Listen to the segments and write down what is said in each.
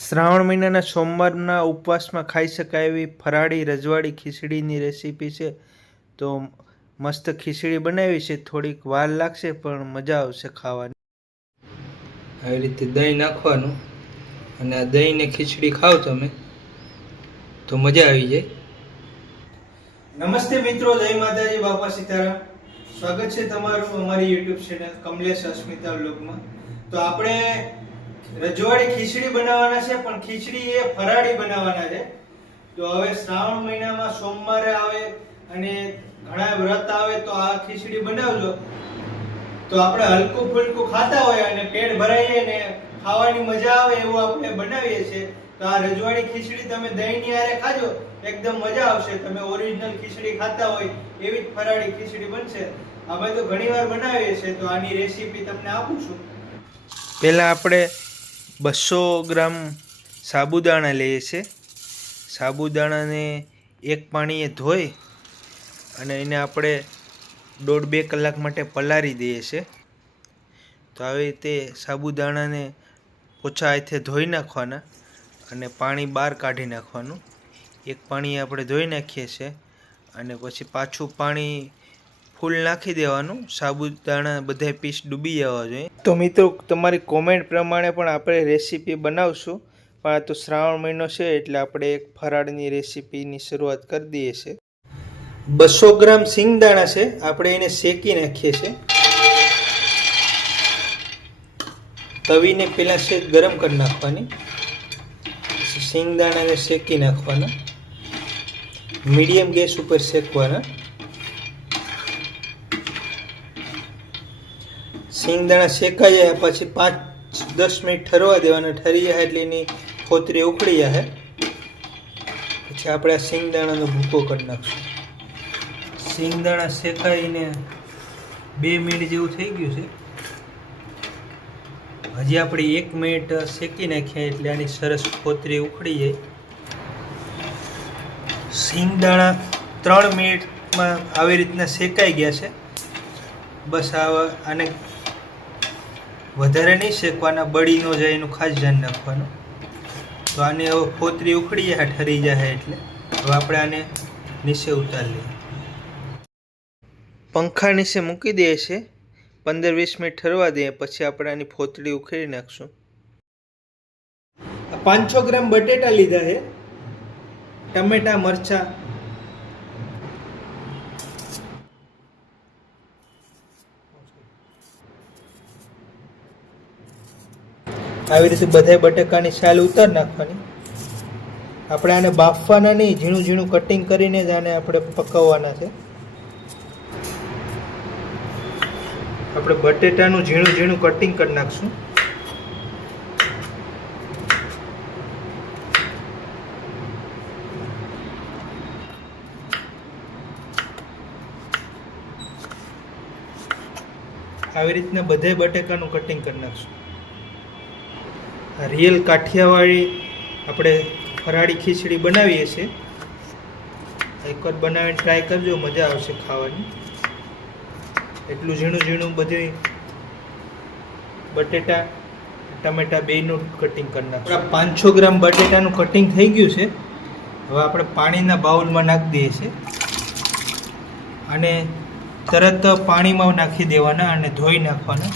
શ્રાવણ મહિનાના સોમવારના ઉપવાસમાં ખાઈ શકાય એવી ફરાળી રજવાડી ખીચડીની રેસીપી છે. તો મસ્ત ખીચડી બનાવી છે થોડીક વાર લાગશે પણ મજા આવશે ખાવાની. આવી રીતે દહીં નાખવાનું અને આ દહીંને ખીચડી ખાઓ તમે તો મજા આવી જાય. નમસ્તે મિત્રો જય માતાજી બાપા સીતારામ. સ્વાગત છે તમારું અમારી યુટ્યુબ ચેનલ કમલેશ અસ્મિતા બ્લોગમાં તો આપણે રજવાડી ખીચડી બનાવવાના છે, પણ ખીચડી એ ફરાળી બનાવવાના છે. તો હવે શ્રાવણ મહિનામાં સોમવારે આવે અને ઘણા વ્રત આવે તો આ ખીચડી બનાવજો. તો આપણે હલકું ફૂલકું ખાતા હોય અને પેટ ભરાઈ જાય ને ખાવાની મજા આવે એવું આપણે બનાવીએ છીએ, તો આ રજવાડી ખીચડી તમે દહીંની આરે ખાજો, એકદમ મજા આવશે. તમે ઓરિજિનલ ખીચડી ખાતા હોય એવી જ ફરાળી ખીચડી બનશે. અમે તો ઘણીવાર બનાવીએ છીએ, તો આની રેસીપી તમને આપું છું. પહેલાં આપણે બસો ગ્રામ સાબુદાણા લઈએ છીએ સાબુદાણાને એક પાણીએ ધોઈ અને એને આપણે દોઢ બે કલાક માટે પલાળી દઈએ છીએ તો આવી રીતે સાબુદાણાને ઓછા હાથે ધોઈ નાખવાના અને પાણી બહાર કાઢી નાખવાનું. એક પાણી આપણે ધોઈ નાખીએ છીએ અને પછી પાછું પાણી ફૂલ નાખી દેવાનું, સાબુદાણા બધા પીસ ડૂબી જવા જોઈએ. તો મિત્રો, તમારી કોમેન્ટ પ્રમાણે પણ આપણે રેસીપી બનાવશું. પણ આ તો શ્રાવણ મહિનો છે, એટલે આપણે એક ફરાળની રેસીપીની શરૂઆત કરી દઈએ છીએ. બસો ગ્રામ સિંગદાણા છે, આપણે એને શેકી નાખીએ છીએ. તવીને પહેલાં શેક ગરમ કરી નાખવાની. સિંગદાણાને શેકી નાખવાના. મીડિયમ ગેસ ઉપર શેકવાના. સિંગદાણા શેકાઈ જાય પછી પાંચ, દસ મિનિટ ઠરવા દેવાના. ઠરી જાય એટલે એની ફોતરી ઉકળી જાય પછી આપણે આ સિંગદાણાનો ભૂકો કરી નાખશું. સિંગદાણા શેકાઈને બે મિનિટ જેવું થઈ ગયું છે. હજી આપણે એક મિનિટ શેકી નાખીએ એટલે આની સરસ ફોતરી ઉકળી જાય. સિંગદાણા ત્રણ મિનિટમાં આવી રીતના શેકાઈ ગયા છે. બસ આવા, આને વધારે નહીં શેકવાના, બળી ન જાય એનું ખાસ ધ્યાન રાખવાનું. તો આને હવે ફોતરી ઉખડી જાય ઠરી જાય એટલે. હવે આપણે આને નીચે ઉતારી લઈએ પંખા નીચે મૂકી દઈએ છે. પંદર વીસ મિનિટ ઠરવા દઈએ, પછી આપણે આની ફોતળી ઉખેડી નાખશું. પાંચસો ગ્રામ બટેટા લીધા છે. ટમેટા, મરચા આવી રીતે બધાય બટેકાની છાલ ઉતાર નાખવાની. આપણે આને બાફવાના નહીં, ઝીણું ઝીણું કટિંગ કરીને જ આને આપણે પકવવાના છે. આપણે બટેટાનું ઝીણું ઝીણું કટિંગ કરી નાખશું. આવી રીતના બધે બટેકાનું કટિંગ કરી નાખશું. રિયલ કાઠિયાવાડી આપણે ફરાળી ખીચડી બનાવીએ છીએ. એકવાર બનાવીને ટ્રાય કરજો, મજા આવશે ખાવાની. એટલું ઝીણું ઝીણું બધી બટેટા, ટમેટા બેયનું કટિંગ કરી નાખો પાંચસો ગ્રામ બટેટાનું કટિંગ થઈ ગયું છે. હવે આપણે પાણીના બાઉલમાં નાખી દઈએ છીએ. અને તરત પાણીમાં નાખી દેવાના અને ધોઈ નાખવાના.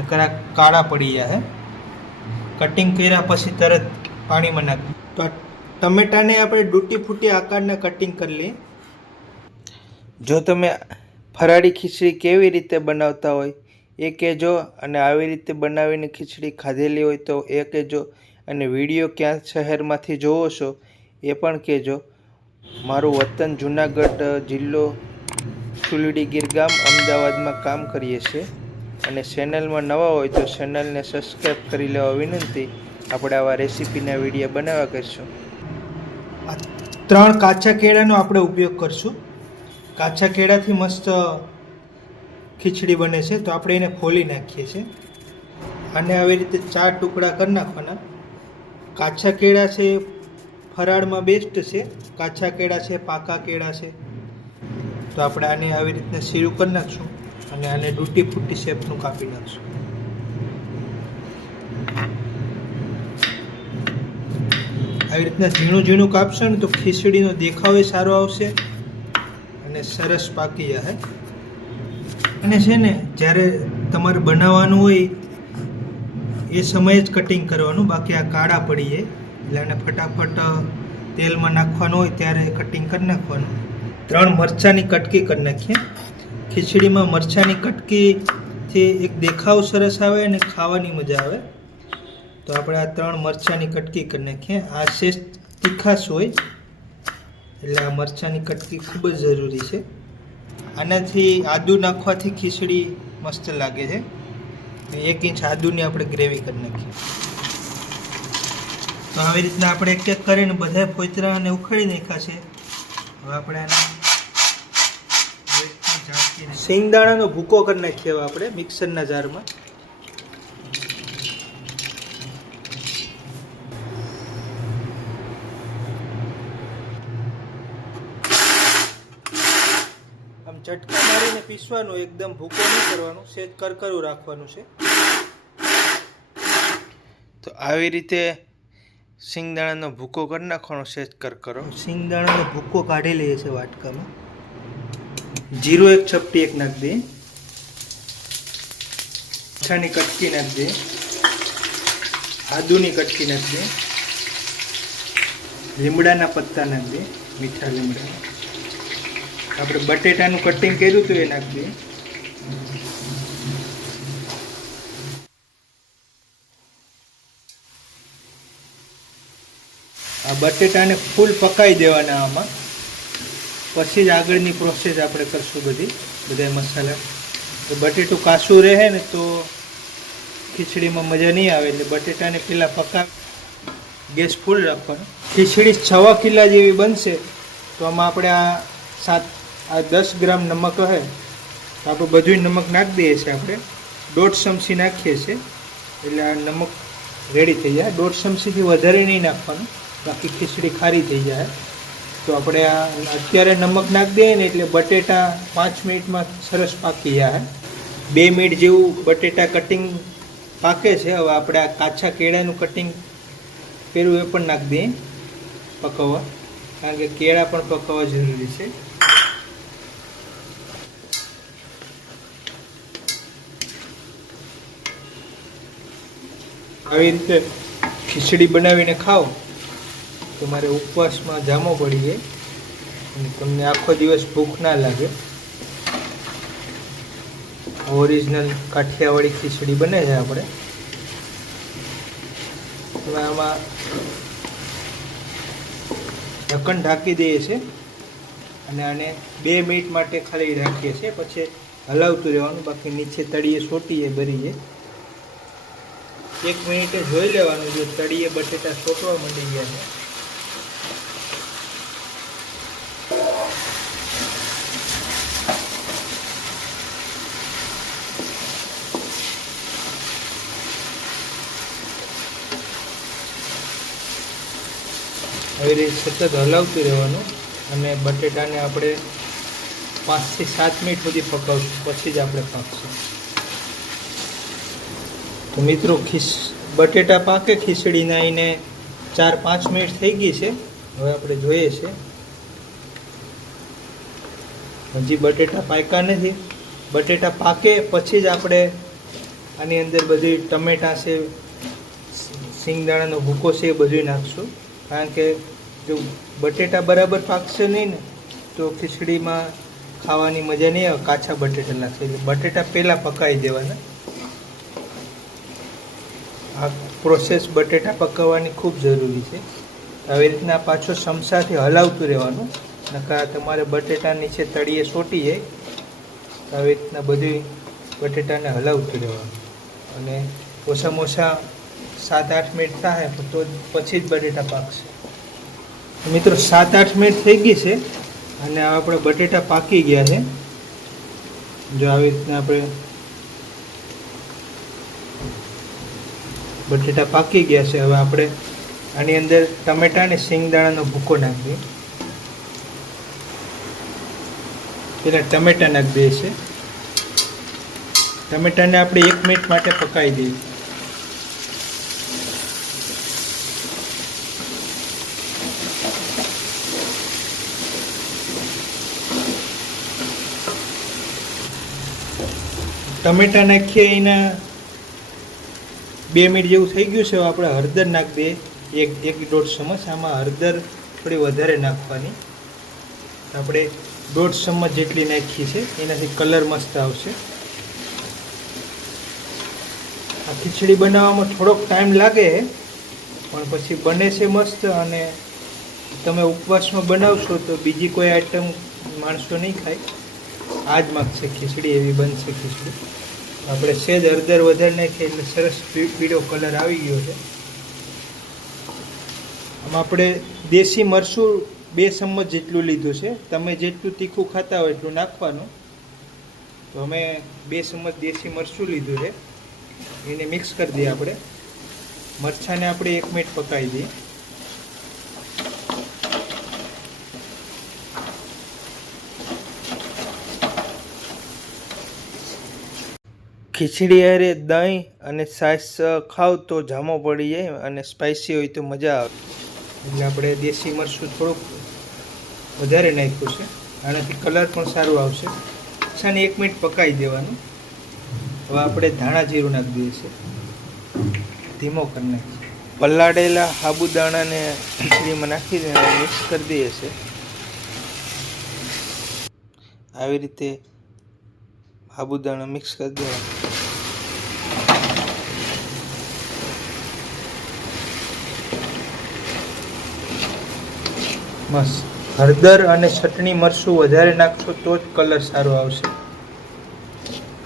નકરા કાળા પડી જાય કટિંગ કર્યા પછી તરત પાણીમાં નાખ. તો ટમેટાને આપણે ડૂટી ફૂટી આકારના કટિંગ કરી લઈએ. જો તમે ફરાળી ખીચડી કેવી રીતે બનાવતા હોય, એ કહેજો અને આવી રીતે બનાવીને ખીચડી ખાધેલી હોય તો એ કહેજો અને વીડિયો ક્યાં શહેરમાંથી જોવો છો એ પણ કહેજો. મારું વતન જુનાગઢ જિલ્લો ફુલડી ગીર ગામ, અમદાવાદમાં કામ કરીએ છીએ. અને ચેનલમાં નવા હોય તો ચેનલને સબસ્ક્રાઈબ કરી લેવા વિનંતી. આપણે આવા રેસીપીના વીડિયો બનાવવા કરીશું આ ત્રણ કાચા કેળાનો આપણે ઉપયોગ કરશું. કાચા કેળાથી મસ્ત ખીચડી બને છે, તો આપણે એને ફોલી નાખીએ છીએ. અને આવી રીતે ચાર ટુકડા કરી નાખવાના. કાચા કેળા છે, ફરાળમાં બેસ્ટ છે. કાચા કેળા છે, પાકા કેળા છે. તો આપણે આને આવી રીતના સીરું કરી નાખશું. અને આને ડૂટી ફૂટી શેપનું કાપી નાખશું. આવી રીતના ઝીણું ઝીણું કાપશો ને તો ખીચડીનો દેખાવ એ સારો આવશે અને સરસ પાકી જશે અને છે ને, જ્યારે તમારે બનાવવાનું હોય, એ સમયે જ કટિંગ કરવાનું. બાકી આ કાળા પડી જાય એટલે આને ફટાફટ તેલમાં નાખવાનું હોય ત્યારે કટિંગ કરી નાખવાનું. ત્રણ મરચાંની કટકી કરી નાખીએ. ખીચડીમાં મરચાંની કટકીથી એક દેખાવ સરસ આવે અને ખાવાની મજા આવે. તો આપણે આ ત્રણ મરચાંની કટકી કરી નાખીએ. આ શેષ તીખાશ હોય, એટલે આ મરચાંની કટકી ખૂબ જ જરૂરી છે. આનાથી આદુ નાખવાથી ખીચડી મસ્ત લાગે છે. એક ઇંચ આદુની આપણે ગ્રેવી કરી નાખીએ. તો આવી રીતના આપણે એક એક કરીને બધા ફોતરા અને ઉખાડી નાખ્યા છે. હવે આપણે આને સિંગદાણાનો ભૂકો કરી નાખીએ આપણે મિક્સરના જારમાં. આમ ચટકા મારીને પીસવાનું એકદમ ભૂકો નહીં કરવાનું સેજ કરકરું રાખવાનું છે. તો આવી રીતે સિંગદાણાનો ભૂકો કરી નાખવાનો સેજ કરકરો. સિંગદાણાનો ભૂકો કાઢી લઈએ છીએ વાટકામાં. જીરો એક ચપટી એક નાખ દે. મરચાંની કટકી નાખ દે. આદુની કટકી નાખ દે. લીમડાના પત્તા નાખ દે, મીઠા લીમડા આપણે બટેટાનું કટિંગ કર્યું હતું એ નાખ દે. આ બટેટાને ફૂલ પકાઈ દેવાના આમાં. પછી જ આગળની પ્રોસેસ આપણે કરશું બધી બધા મસાલા. તો બટેટું કાચું રહે ને તો ખીચડીમાં મજા નહીં આવે એટલે બટેટાને પહેલાં પકા, ગેસ ફૂલ રાખવાનો. ખીચડી છવા કિલ્લા જેવી બનશે, તો આમાં આપણે આ સાત, આ દસ ગ્રામ નમક હે, તો આપણે બધું નમક નાખી દઈએ છીએ આપણે. દોઢ ચમચી નાખીએ છીએ, એટલે આ નમક રેડી થઈ જાય. દોઢ ચમચીથી વધારે નહીં નાખવાનું, બાકી ખીચડી ખારી થઈ જાય. તો આપણે આ અત્યારે નમક નાખી દઈએ ને એટલે બટેટા પાંચ મિનિટમાં સરસ પાકી જાય. બે મિનિટ જેવું બટેટા કટિંગ પાકે છે. હવે આપણે આ કાચા કેળાનું કટિંગ પેલું એ પણ નાખી દઈએ. પકવવા. કારણ કે કેળા પણ પકવવા જરૂરી છે. આવી રીતે ખીચડી બનાવીને ખાઓ. તમારે ઉપવાસમાં જામો પડી જાય અને તમને આખો દિવસ ભૂખ ના લાગે. ઓરિજિનલ કાઠિયાવાડી ખીચડી બને છે આપણે. હવે આમાં ઢક્કન ઢાંકી દઈએ છીએ. અને આને બે મિનિટ માટે ખાલી રાખીએ છીએ. પછી હલાવતું રહેવાનું. બાકી નીચે તળીએ, સોટીએ, ભરીએ. એક મિનિટે જોઈ લેવાનું. જો તળીએ બટેટા સોટવા માંડી ગયા છે. આવી રીતે સતત હલાવતું રહેવાનું અને બટેટાને આપણે પાંચથી સાત મિનિટ સુધી પકાવશું, પછી જ આપણે પાકશું. તો મિત્રો, ખીસ, બટેટા પાકે, ખીચડી નાઈને ચાર પાંચ મિનિટ થઈ ગઈ છે. હવે આપણે જોઈએ છે. હજી બટેટા પાક્યા નથી. બટેટા પાકે, પછી જ આપણે આની અંદર બધી ટમેટા છે, સિંગદાણાનો ભૂકો છે એ બધું નાખશું. કારણ કે જો બટેટા બરાબર પાકશે નહીં ને, તો ખીચડીમાં ખાવાની મજા નહીં આવે, કાચા બટેટા લાગશે એટલે બટેટા પહેલાં પકાવી દેવાના. આ પ્રોસેસ બટેટા પકાવવાની ખૂબ જરૂરી છે. આવી રીતના પાછો ચમચાથી હલાવતું રહેવાનું. નકા તમારે બટેટા નીચે તળીએ સોટી જાય. આવી રીતના બધી બટેટાને હલાવતું રહેવાનું. અને ઓછામાં ઓછા સાત આઠ મિનિટ થાય, તો પછી જ બટેટા પાકશે. મિત્રો, સાત આઠ મિનિટ થઈ ગઈ છે અને આપણે બટેટા પાકી ગયા છે. જો આવી રીતના આપણે બટેટા પાકી ગયા છે, હવે આપણે આની અંદર ટમેટા અને સિંગદાણાનો ભૂકો નાખીએ. પેલા ટમેટા નાખી દઈએ છે. ટમેટાને આપણે એક મિનિટ માટે પકાવી દઈએ. ટમેટા નાખીએ એના બે મિનિટ જેવું થઈ ગયું છે. આપણે હળદર નાખી દઈએ એક એક દોઢ ચમચ. આમાં હળદર થોડી વધારે નાખવાની. આપણે દોઢ ચમચ જેટલી નાખી છે. એનાથી કલર મસ્ત આવશે. આ ખીચડી બનાવવામાં થોડોક ટાઈમ લાગે, પણ પછી બને છે મસ્ત અને તમે ઉપવાસમાં બનાવશો તો બીજી કોઈ આઈટમ માણસો નહીં ખાય. આ છે, ખીચડી એવી બનશે ખીચડી. આપણે સેજ હળદર વધારે નાખીએ એટલે સરસ પીળો કલર આવી ગયો છે. આમાં આપણે દેશી મરચું બે ચમચ જેટલું લીધું છે. તમે જેટલું તીખું ખાતા હોય એટલું નાખવાનું. તો અમે બે ચમચ દેશી મરચું લીધું છે. એને મિક્સ કરી દઈએ આપણે. મરચાંને આપણે એક મિનિટ પકાવી દઈએ. ખીચડી અરે દહીં અને સાસ ખાવ તો જામો પડી જાય અને સ્પાઇસી હોય તો મજા આવે. એટલે આપણે દેશી મરચું થોડુંક વધારે નાખ્યું છે. આનાથી કલર પણ સારું આવશે. છાને એક મિનિટ પકાવી દેવાનું. હવે આપણે ધાણા જીરું નાખી દઈએ છીએ. ધીમો કરી નાખીએ. પલાળેલા સાબુદાણાને ખીચડીમાં નાખી દે મિક્સ કરી દઈએ છીએ. આવી રીતે સાબુદાણા મિક્સ કરી દેવા બસ. હળદર અને ચટણી મરચું વધારે નાખશો તો જ કલર સારો આવશે.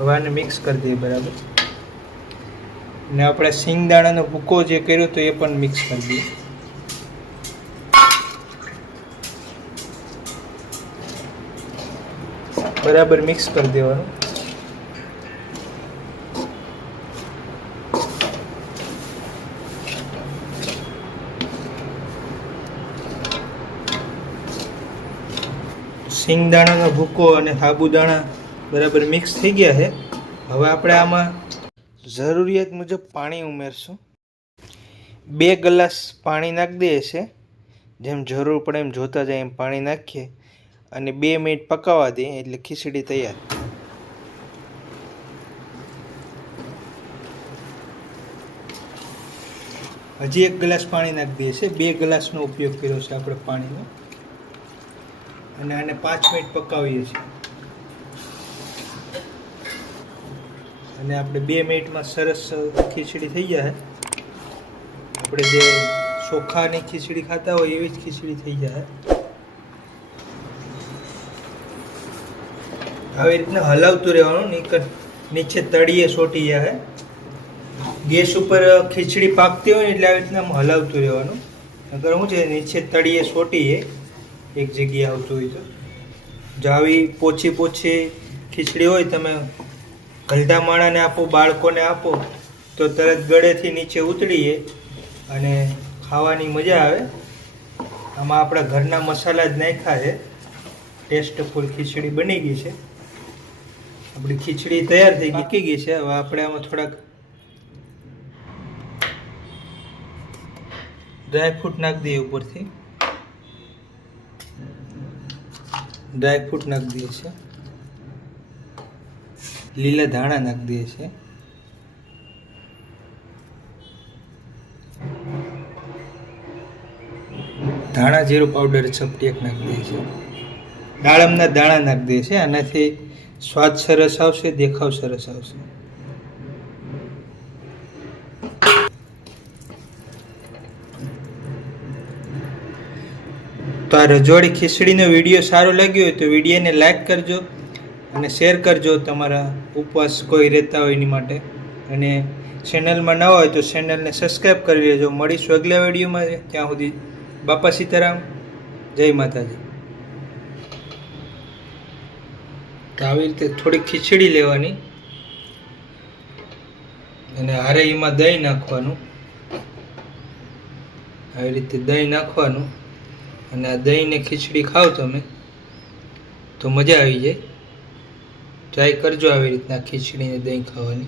હવાને મિક્સ કરી દઈએ બરાબર. ને આપણે સિંગદાણાનો ભૂકો જે કર્યો તો એ પણ મિક્સ કરી દઈએ. બરાબર મિક્સ કરી દેવાનું. સિંગદાણાનો ભૂકો અને સાબુદાણા બરાબર મિક્સ થઈ ગયા છે. હવે આપણે આમાં જરૂરિયાત મુજબ પાણી ઉમેરશું. બે ગ્લાસ પાણી નાખી દઈએ છે. જેમ જરૂર પડે એમ જોતા જાય એમ પાણી નાખીએ અને બે મિનિટ પકાવવા દઈએ એટલે ખીચડી તૈયાર. હજી એક ગ્લાસ પાણી નાખી દઈએ છે. બે ગ્લાસનો ઉપયોગ કર્યો છે આપણે પાણીનો. અને આને પાંચ મિનિટ પકાવીએ છીએ. અને આપણે બે મિનિટમાં સરસ ખીચડી થઈ જાય. આપણે જે ચોખાની ખીચડી ખાતા હોય એવી જ ખીચડી થઈ જાય. આવી રીતના હલાવતું રહેવાનું નીચે તળીએ સોટી જાય. ગેસ ઉપર ખીચડી પાકતી હોય એટલે આવી રીતના હલાવતું રહેવાનું. નકર શું છે, નીચે તળીએ સોટીએ. એક જગ્યાએ આવતું હોય તો. જો આવી પોચી પોચી ખીચડી હોય તમે ગલઢા માણાને આપો બાળકોને આપો તો તરત ગળેથી નીચે ઉતરીએ અને ખાવાની મજા આવે. આમાં આપણા ઘરના મસાલા જ નાખ્યા છે. ટેસ્ટફુલ ખીચડી બની ગઈ છે. આપણી ખીચડી તૈયાર થઈ ગઈ ગઈ છે. હવે આપણે આમાં થોડાક ડ્રાયફ્રૂટ નાખી દઈએ ઉપરથી. ડ્રાયફ્રૂટ નાખી દઈએ છીએ. લીલા ધાણા નાખી દઈએ છીએ. ધાણા જીરું પાવડર ચપટી એક નાખી દઈએ છીએ. દાડમના દાણા નાખી દઈએ છીએ. આનાથી સ્વાદ સરસ આવશે, દેખાવ સરસ આવશે. તો આ રજવાડી ખીચડીનો વીડિયો સારો લાગ્યો હોય તો વિડીયોને લાઈક કરજો અને શેર કરજો તમારા ઉપવાસ કોઈ રહેતા હોય એની માટે. અને ચેનલમાં ન હોય તો ચેનલને સબસ્ક્રાઈબ કરી લેજો. મળીશું અગલા વિડીયોમાં ત્યાં સુધી બાપા સીતારામ, જય માતાજી. તો આવી રીતે થોડી ખીચડી લેવાની. અને હારે એમાં દહીં નાખવાનું. આવી રીતે દહીં નાખવાનું. અને આ દહીંને ખીચડી ખાઓ તમે, તો મજા આવી જાય. ટ્રાય કરજો આવી રીતના ખીચડીને દહીં ખાવાની.